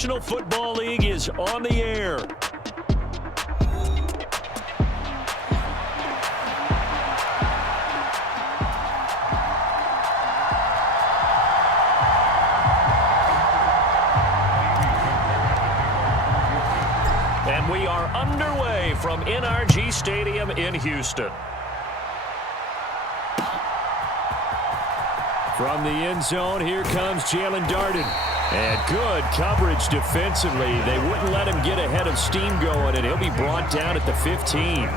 National Football League is on the air. And we are underway from NRG Stadium in Houston. From the end zone, here comes Jalen Darden. And good coverage defensively. They wouldn't let him get ahead of steam going, and he'll be brought down at the 15.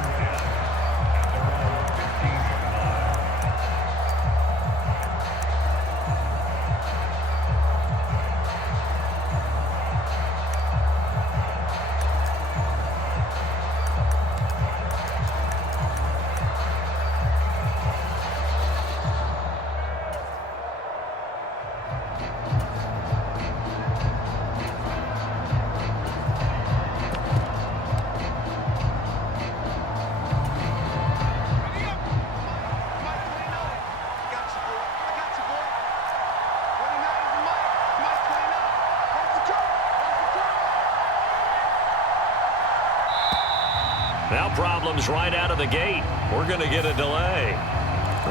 Now problems right out of the gate. We're going to get a delay.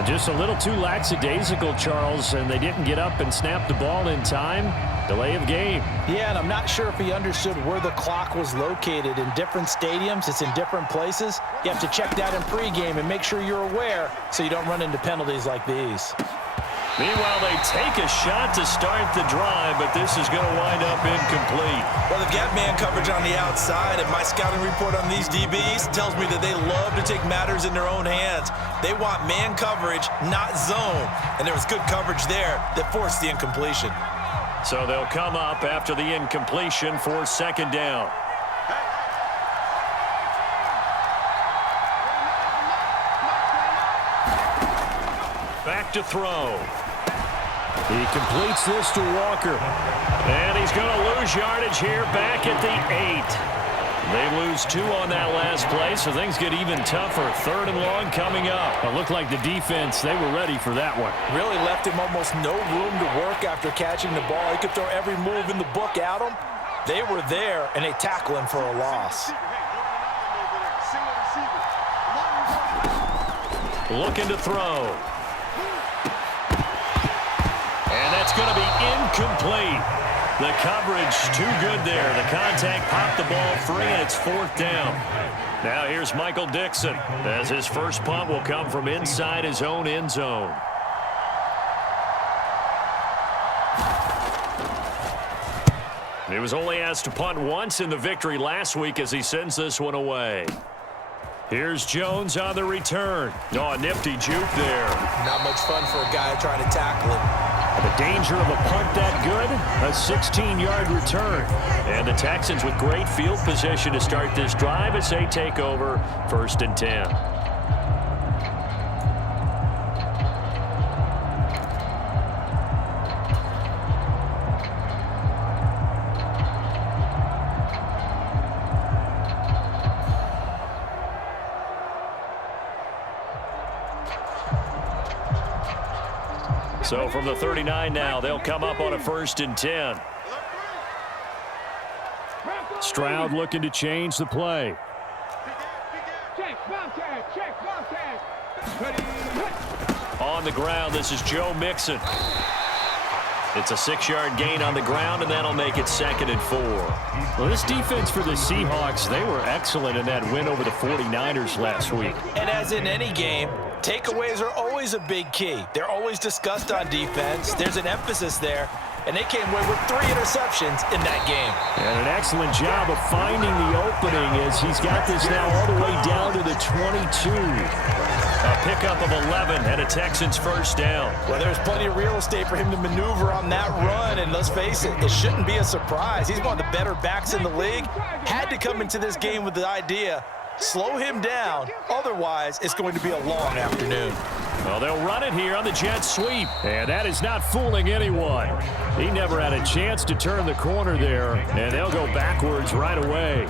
Just a little too lackadaisical, Charles, and they didn't get up and snap the ball in time. Delay of game. Yeah, and I'm not sure if he understood where the clock was located. In different stadiums, it's in different places. You have to check that in pregame and make sure you're aware so you don't run into penalties like these. Meanwhile, they take a shot to start the drive, but this is going to wind up incomplete. Well, they've got man coverage on the outside, and my scouting report on these DBs tells me that they love to take matters in their own hands. They want man coverage, not zone, and there was good coverage there that forced the incompletion. So they'll come up after the incompletion for second down. Back to throw. He completes this to Walker. And he's going to lose yardage here back at the 8. They lose 2 on that last play, so things get even tougher. 3rd and long coming up. It looked like the defense, they were ready for that one. Really left him almost no room to work after catching the ball. He could throw every move in the book at him. They were there, and they tackle him for a loss. Looking to throw. And that's going to be incomplete. The coverage too good there. The contact popped the ball free, and it's 4th down. Now here's Michael Dixon, as his first punt will come from inside his own end zone. He was only asked to punt once in the victory last week as he sends this one away. Here's Jones on the return. Oh, a nifty juke there. Not much fun for a guy trying to tackle him. The danger of a punt that good, a 16-yard return. And the Texans with great field position to start this drive as they take over 1st and 10. So from the 39 now, they'll come up on a 1st and 10. Stroud looking to change the play. On the ground, this is Joe Mixon. It's a 6-yard gain on the ground, and that'll make it 2nd and 4. Well, this defense for the Seahawks, they were excellent in that win over the 49ers last week. And as in any game, takeaways are always a big key. They're always discussed on defense. There's an emphasis there, and they came away with 3 interceptions in that game. And an excellent job of finding the opening as he's got this now all the way down to the 22. A pickup of 11 and a Texans 1st down. Well, there's plenty of real estate for him to maneuver on that run, and let's face it, it shouldn't be a surprise. He's one of the better backs in the league. Had to come into this game with the idea, slow him down, otherwise it's going to be a long afternoon. Well, they'll run it here on the jet sweep, and that is not fooling anyone. He never had a chance to turn the corner there, and they'll go backwards right away.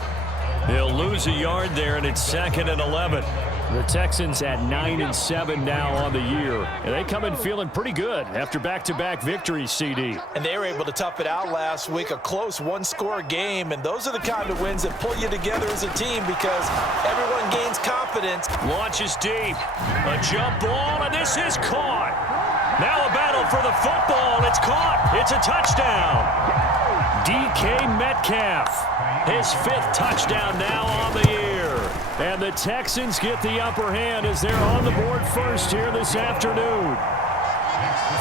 They'll lose a yard there, and it's 2nd and 11. The Texans at 9-7 now on the year. And they come in feeling pretty good after back-to-back victories, CD. And they were able to tough it out last week, a close one-score game. And those are the kind of wins that pull you together as a team because everyone gains confidence. Launches deep. A jump ball, and this is caught. Now a battle for the football. It's caught. It's a touchdown. DK Metcalf. His 5th touchdown now on the year. And the Texans get the upper hand as they're on the board first here this afternoon.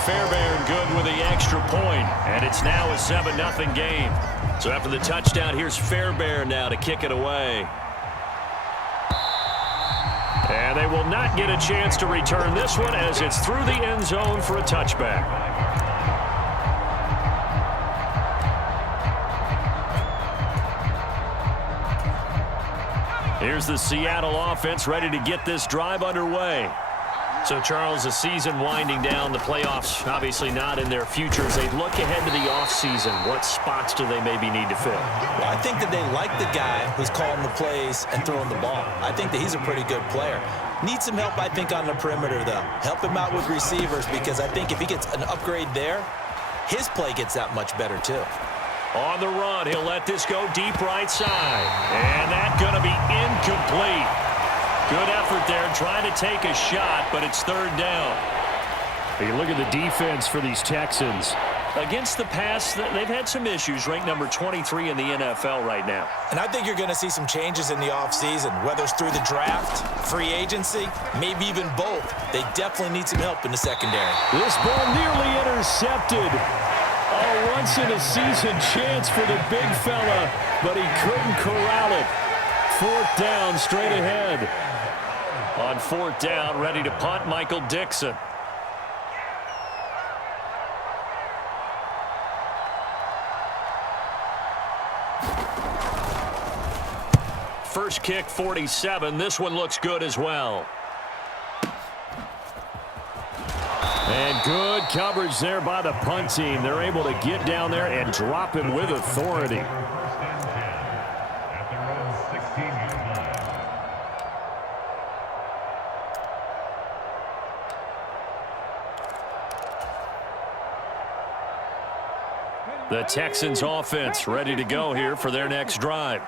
Fairbairn good with the extra point, and it's now a 7-0 game. So after the touchdown, here's Fairbairn now to kick it away. And they will not get a chance to return this one as it's through the end zone for a touchback. Here's the Seattle offense ready to get this drive underway. So, Charles, the season winding down, the playoffs obviously not in their future. As they look ahead to the offseason, what spots do they maybe need to fill? Well, I think that they like the guy who's calling the plays and throwing the ball. I think that he's a pretty good player. Needs some help, I think, on the perimeter, though. Help him out with receivers because I think if he gets an upgrade there, his play gets that much better, too. On the run, he'll let this go deep right side. And that's going to be incomplete. Good effort there trying to take a shot, but it's 3rd down. You look at the defense for these Texans. Against the pass, they've had some issues, ranked number 23 in the NFL right now. And I think you're going to see some changes in the offseason, whether it's through the draft, free agency, maybe even both. They definitely need some help in the secondary. This ball nearly intercepted. A once-in-a-season chance for the big fella, but he couldn't corral it. 4th down, straight ahead. On 4th down, ready to punt, Michael Dixon. First kick, 47. This one looks good as well. And good coverage there by the punt team. They're able to get down there and drop him with authority. The Texans offense ready to go here for their next drive.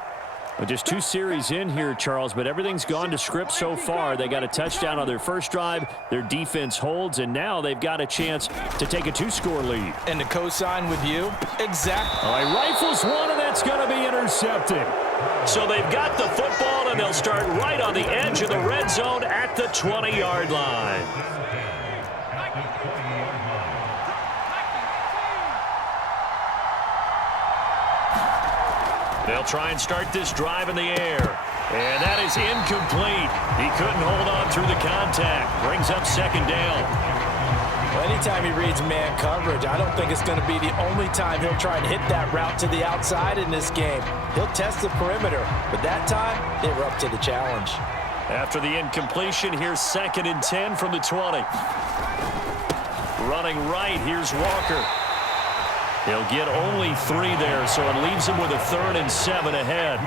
Well, just 2 series in here, Charles, but everything's gone to script so far. They got a touchdown on their first drive. Their defense holds, and now they've got a chance to take a 2-score lead. And to co-sign with you? Exactly. All right, rifles one, and that's going to be intercepted. So they've got the football, and they'll start right on the edge of the red zone at the 20-yard line. They'll try and start this drive in the air. And that is incomplete. He couldn't hold on through the contact. Brings up 2nd down. Well, anytime he reads man coverage, I don't think it's going to be the only time he'll try and hit that route to the outside in this game. He'll test the perimeter, but that time, they were up to the challenge. After the incompletion, here's 2nd and 10 from the 20. Running right, here's Walker. He'll get only 3 there, so it leaves him with a 3rd and 7 ahead.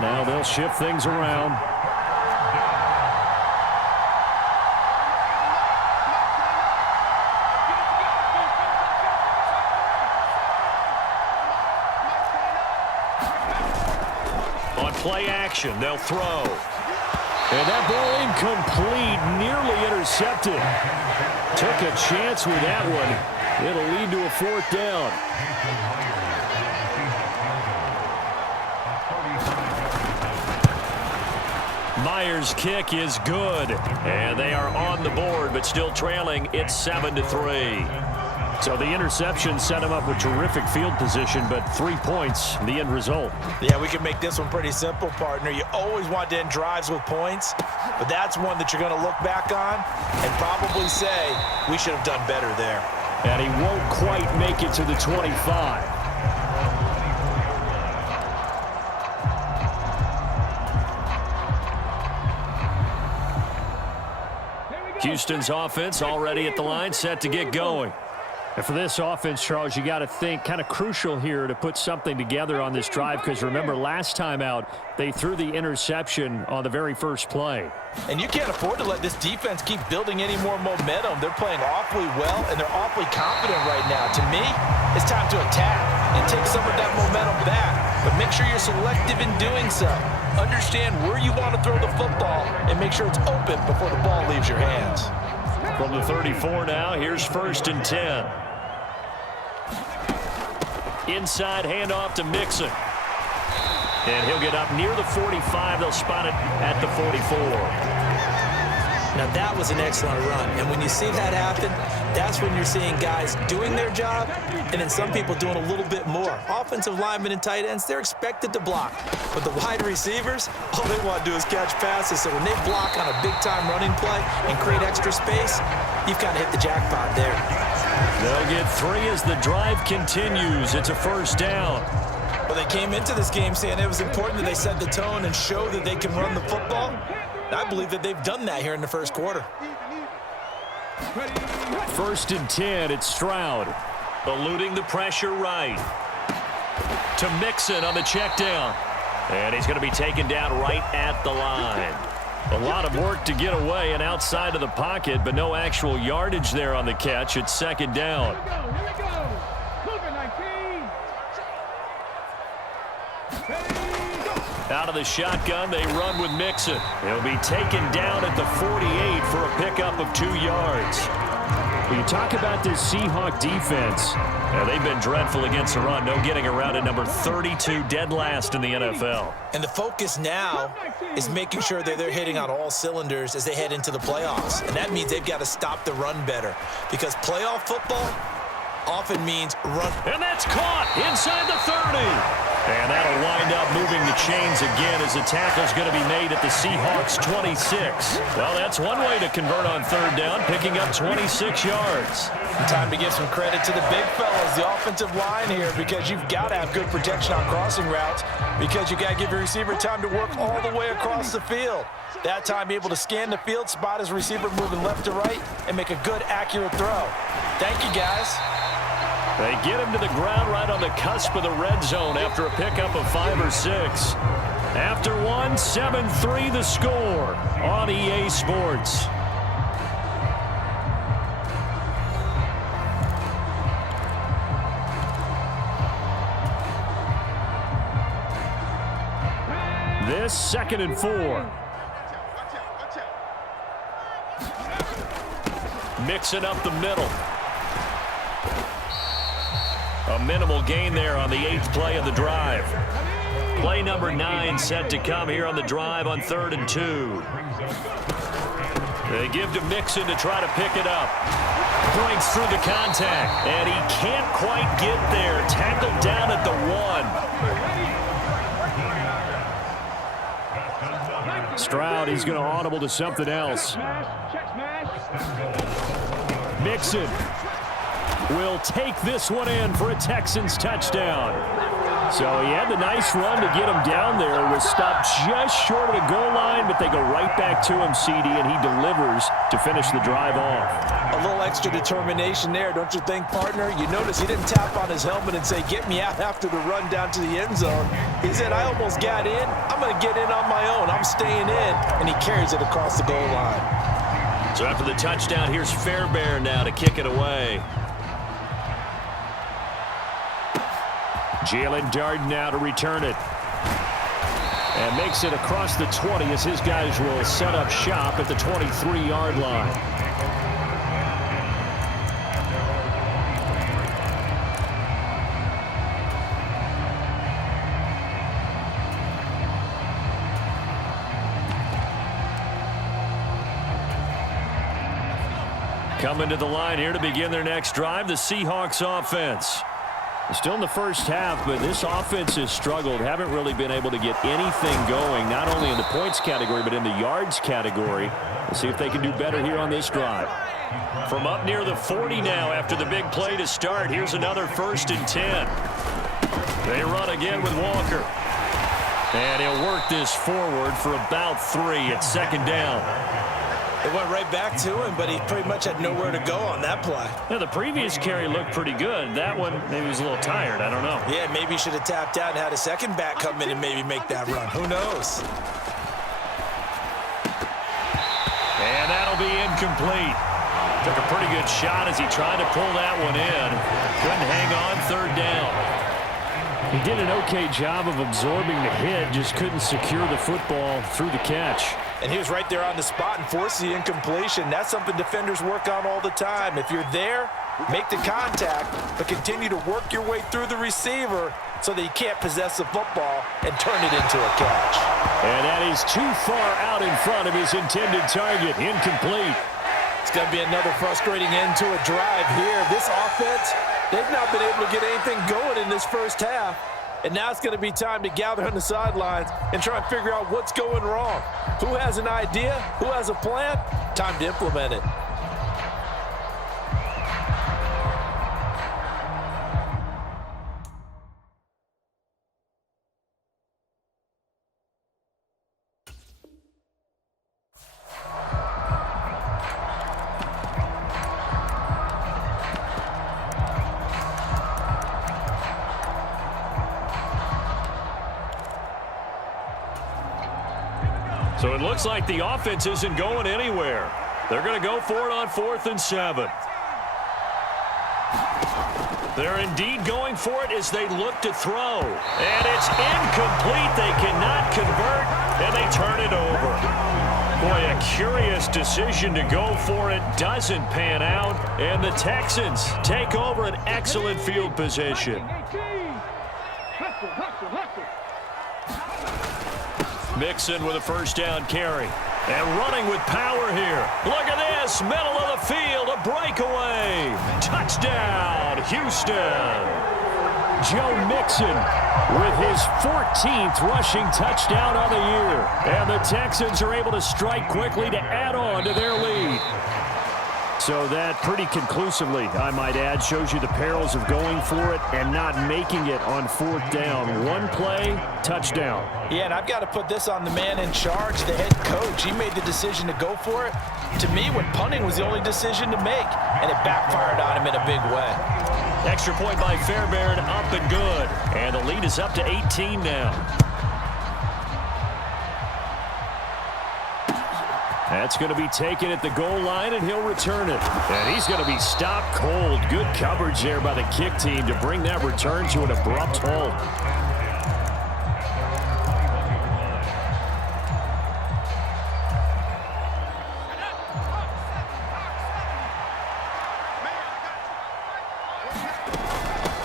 Now they'll shift things around. On play action, they'll throw. And that ball incomplete, nearly intercepted. Took a chance with that one. It'll lead to a 4th down. Myers' kick is good. And they are on the board, but still trailing. It's 7-3. So the interception set him up with terrific field position, but 3 points, the end result. Yeah, we can make this one pretty simple, partner. You always want to end drives with points, but that's one that you're going to look back on and probably say, we should have done better there. And he won't quite make it to the 25. Houston's offense already at the line, set to get going. And for this offense, Charles, you got to think kind of crucial here to put something together on this drive, because remember last time out they threw the interception on the very first play. And you can't afford to let this defense keep building any more momentum. They're playing awfully well, and they're awfully confident right now. To me, it's time to attack and take some of that momentum back, but make sure you're selective in doing so. Understand where you want to throw the football and make sure it's open before the ball leaves your hands. From the 34 now, here's 1st and 10. Inside handoff to Mixon. And he'll get up near the 45. They'll spot it at the 44. Now that was an excellent run, and when you see that happen, that's when you're seeing guys doing their job and then some people doing a little bit more. Offensive linemen and tight ends, they're expected to block, but the wide receivers, all they want to do is catch passes. So when they block on a big-time running play and create extra space, you've kind of hit the jackpot there. They'll get 3 as the drive continues. It's a 1st down. Well, they came into this game saying it was important that they set the tone and show that they can run the football. I believe that they've done that here in the first quarter. 1st and 10, it's Stroud. Eluding the pressure right. To Mixon on the check down. And he's going to be taken down right at the line. A lot of work to get away and outside of the pocket, but no actual yardage there on the catch. It's 2nd down. Out of the shotgun, they run with Mixon. He'll be taken down at the 48 for a pickup of 2 yards. When you talk about this Seahawks defense, they've been dreadful against the run. No getting around at number 32, dead last in the NFL. And the focus now is making sure that they're hitting on all cylinders as they head into the playoffs. And that means they've got to stop the run better, because playoff football often means run. And that's caught inside the 30. And that'll wind up moving the chains again as the tackle's going to be made at the Seahawks 26. Well, that's one way to convert on 3rd down, picking up 26 yards. Time to give some credit to the big fellas, the offensive line here, because you've got to have good protection on crossing routes, because you got to give your receiver time to work all the way across the field. That time able to scan the field, spot his receiver moving left to right, and make a good, accurate throw. Thank you, guys. They get him to the ground right on the cusp of the red zone after a pickup of 5 or 6. After one, 7-3 the score on EA Sports. This 2nd and 4. Mixing up the middle. A minimal gain there on the 8th play of the drive. Play number 9 set to come here on the drive on 3rd and 2. They give to Mixon to try to pick it up. Breaks through the contact, and he can't quite get there. Tackled down at the 1. Stroud, he's going to audible to something else. Mixon will take this one in for a Texans touchdown. So he had the nice run to get him down there. Was stopped just short of the goal line, but they go right back to him, CD, and he delivers to finish the drive off. A little extra determination there, don't you think, partner? You notice he didn't tap on his helmet and say, get me out after the run down to the end zone. He said, I almost got in. I'm going to get in on my own. I'm staying in. And he carries it across the goal line. So after the touchdown, here's Fairbairn now to kick it away. Jalen Darden now to return it. And makes it across the 20 as his guys will set up shop at the 23-yard line. Coming to the line here to begin their next drive, the Seahawks offense. Still in the first half, but this offense has struggled. Haven't really been able to get anything going, not only in the points category, but in the yards category. We'll see if they can do better here on this drive. From up near the 40 now after the big play to start, here's another 1st and 10. They run again with Walker. And he'll work this forward for about 3 at 2nd down. It went right back to him, but he pretty much had nowhere to go on that play. Yeah, the previous carry looked pretty good. That one, maybe he was a little tired. I don't know. Yeah, maybe he should have tapped out and had a second back come in and maybe make that run. Who knows? And that'll be incomplete. Took a pretty good shot as he tried to pull that one in. Couldn't hang on, third down. He did an okay job of absorbing the hit, just couldn't secure the football through the catch. And he was right there on the spot and forced the incompletion. That's something defenders work on all the time. If you're there, make the contact, but continue to work your way through the receiver so that he can't possess the football and turn it into a catch. And that is too far out in front of his intended target. Incomplete. It's going to be another frustrating end to a drive here. This offense, they've not been able to get anything going in this first half. And now it's going to be time to gather on the sidelines and try and figure out what's going wrong. Who has an idea? Who has a plan? Time to implement it. So it looks like the offense isn't going anywhere. They're going to go for it on 4th and 7. They're indeed going for it as they look to throw. And it's incomplete. They cannot convert, and they turn it over. Boy, a curious decision to go for it doesn't pan out, and the Texans take over an excellent field position. Mixon with a first down carry. And running with power here. Look at this. Middle of the field. A breakaway. Touchdown, Houston. Joe Mixon with his 14th rushing touchdown on the year. And the Texans are able to strike quickly to add on to their lead. So that pretty conclusively, I might add, shows you the perils of going for it and not making it on 4th down. One play, touchdown. Yeah, and I've got to put this on the man in charge, the head coach. He made the decision to go for it. To me, when punting was the only decision to make, and it backfired on him in a big way. Extra point by Fairbairn, up and good. And the lead is up to 18 now. That's going to be taken at the goal line, and he'll return it. And he's going to be stopped cold. Good coverage there by the kick team to bring that return to an abrupt halt.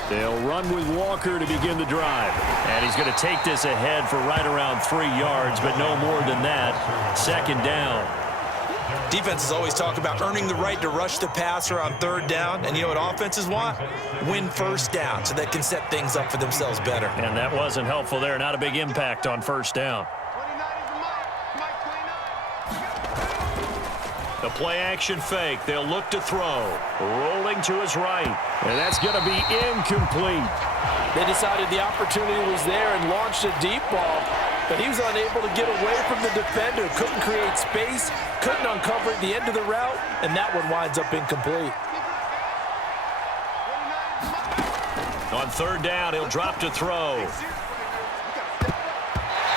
They'll run with Walker to begin the drive. And he's going to take this ahead for right around 3 yards, but no more than that. 2nd down. Defenses always talk about earning the right to rush the passer on 3rd down. And you know what offenses want? Win 1st down so they can set things up for themselves better. And that wasn't helpful there. Not a big impact on 1st down. The play-action fake. They'll look to throw. Rolling to his right. And that's going to be incomplete. They decided the opportunity was there and launched a deep ball, but he was unable to get away from the defender. Couldn't create space, couldn't uncover at the end of the route, and that one winds up incomplete. On 3rd down, he'll drop to throw.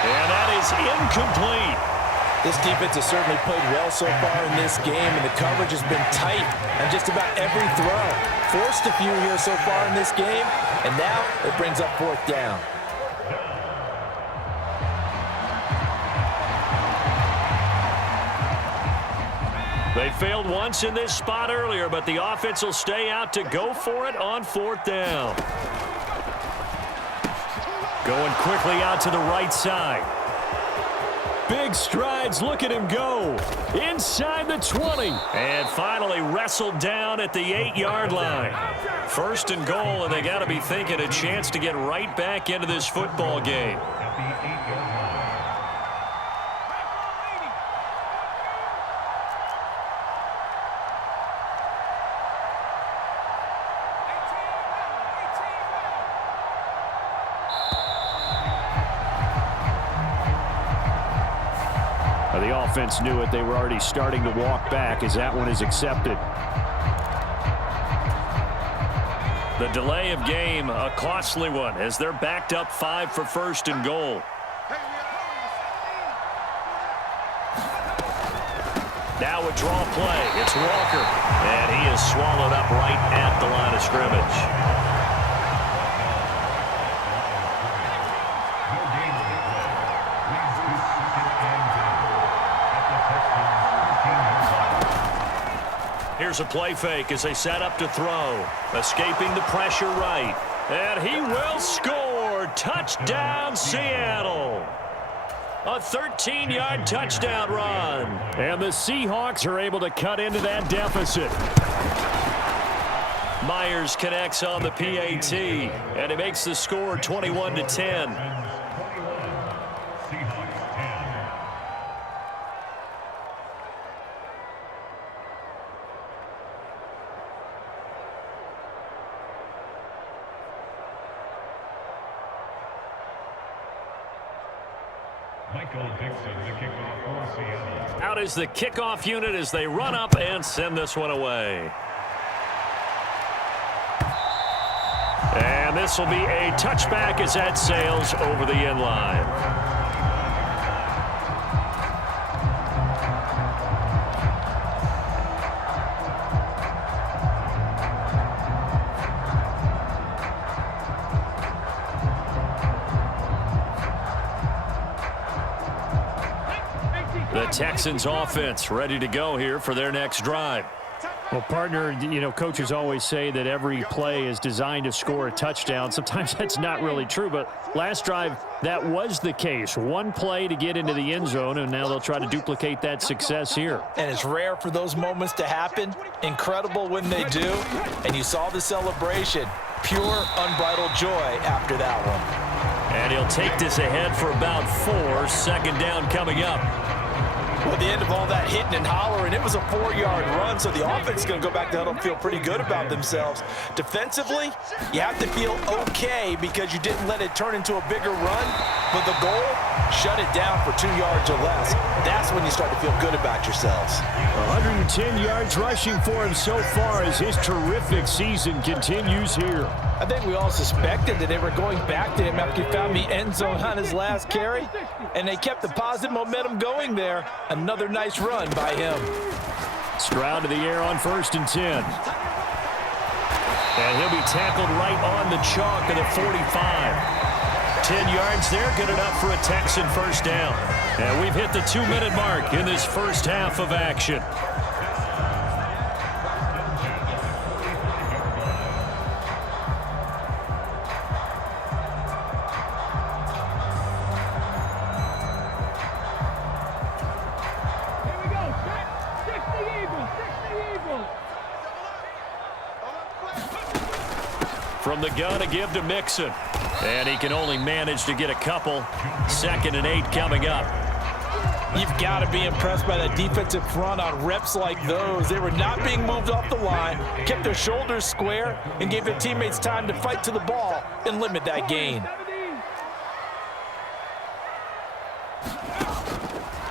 And that is incomplete. This defense has certainly played well so far in this game, and the coverage has been tight on just about every throw. Forced a few here so far in this game, and now it brings up 4th down. They failed once in this spot earlier, but the offense will stay out to go for it on 4th down. Going quickly out to the right side. Big strides, look at him go. Inside the 20. And finally wrestled down at the 8-yard line. 1st and goal, and they got to be thinking a chance to get right back into this football game. The offense knew it. They were already starting to walk back as that one is accepted. The delay of game, a costly one, as they're backed up 5 for first and goal. Now a draw play. It's Walker. And he is swallowed up right at the line of scrimmage. Here's a play fake as they set up to throw. Escaping the pressure right. And he will score. Touchdown, Seattle. A 13-yard touchdown run. And the Seahawks are able to cut into that deficit. Myers connects on the PAT. And it makes the score 21-10. Out is the kickoff unit as they run up and send this one away. And this will be a touchback as that sails over the end line. The Texans offense ready to go here for their next drive. Well, partner, you know, coaches always say that every play is designed to score a touchdown. Sometimes that's not really true, but last drive, that was the case. One play to get into the end zone, and now they'll try to duplicate that success here. And it's rare for those moments to happen. Incredible when they do. And you saw the celebration. Pure, unbridled joy after that one. And he'll take this ahead for about 4. Second down coming up. Well, at the end of all that hitting and hollering, it was a 4-yard run, so the offense is going to go back to huddle and feel pretty good about themselves. Defensively, you have to feel okay because you didn't let it turn into a bigger run, but the goal, shut it down for 2 yards or less. That's when you start to feel good about yourselves. 110 yards rushing for him so far as his terrific season continues here. I think we all suspected that they were going back to him after he found the end zone on his last carry, and they kept the positive momentum going there. Another nice run by him. Stroud to the air on 1st and 10. And he'll be tackled right on the chalk of the 45. 10 yards there, good enough for a Texan first down. And we've hit the 2-minute mark in this first half of action. From the gun, a give to Mixon. And he can only manage to get a couple. 2nd and 8 coming up. You've got to be impressed by that defensive front on reps like those. They were not being moved off the line, kept their shoulders square, and gave their teammates time to fight to the ball and limit that gain.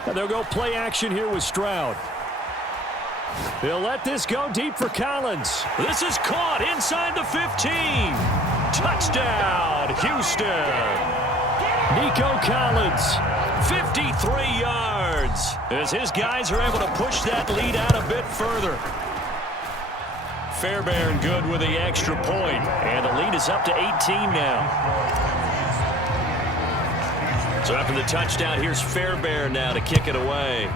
And they'll go play action here with Stroud. They'll let this go deep for Collins. This is caught inside the 15. Touchdown, Houston. Nico Collins, 53 yards, as his guys are able to push that lead out a bit further. Fairbairn good with the extra point, and the lead is up to 18 now. So after the touchdown, here's Fairbairn now to kick it away.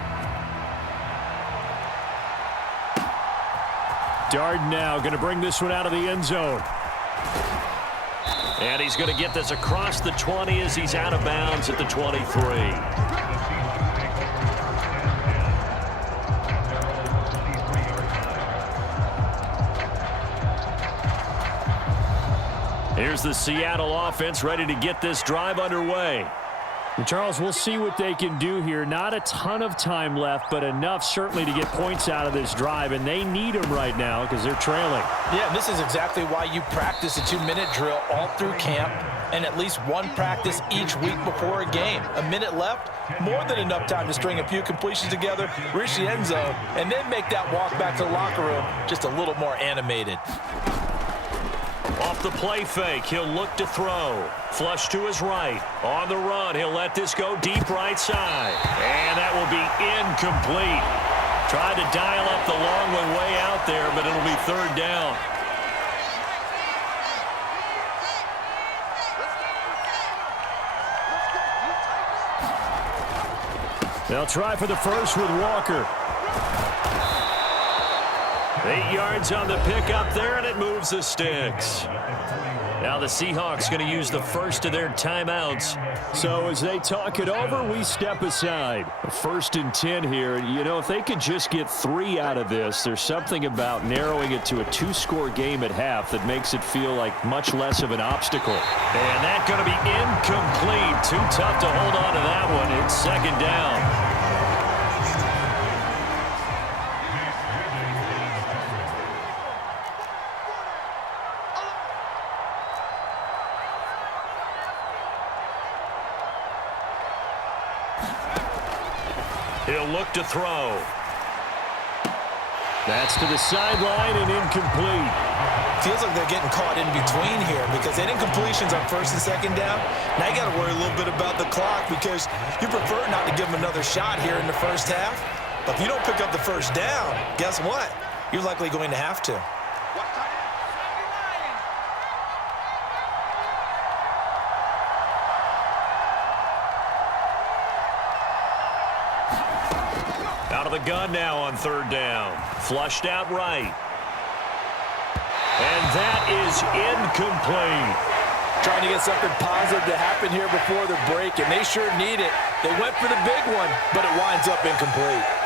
Darden now going to bring this one out of the end zone. And he's going to get this across the 20 as he's out of bounds at the 23. Here's the Seattle offense ready to get this drive underway. And Charles, we'll see what they can do here. Not a ton of time left, but enough certainly to get points out of this drive, and they need them right now because they're trailing. Yeah, and this is exactly why you practice a 2-minute drill all through camp and at least one practice each week before a game. A minute left, more than enough time to string a few completions together, reach the end zone, and then make that walk back to the locker room just a little more animated. Off the play fake, he'll look to throw. Flush to his right. On the run, he'll let this go deep right side. And that will be incomplete. Tried to dial up the long one way out there, but it'll be third down. They'll try for the first with Walker. 8 yards on the pickup there, and it moves the sticks. Now the Seahawks going to use the first of their timeouts. So as they talk it over, we step aside. 1st and 10 here. You know, if they could just get 3 out of this, there's something about narrowing it to a 2-score game at half that makes it feel like much less of an obstacle. And that's going to be incomplete. Too tough to hold on to that one. It's 2nd down. He'll look to throw. That's to the sideline and incomplete. Feels like they're getting caught in between here because they didn't completions on 1st and 2nd down. Now you got to worry a little bit about the clock because you prefer not to give them another shot here in the first half. But if you don't pick up the 1st down, guess what? You're likely going to have to. Out of the gun now on 3rd down. Flushed out right. And that is incomplete. Trying to get something positive to happen here before the break, and they sure need it. They went for the big one, but it winds up incomplete.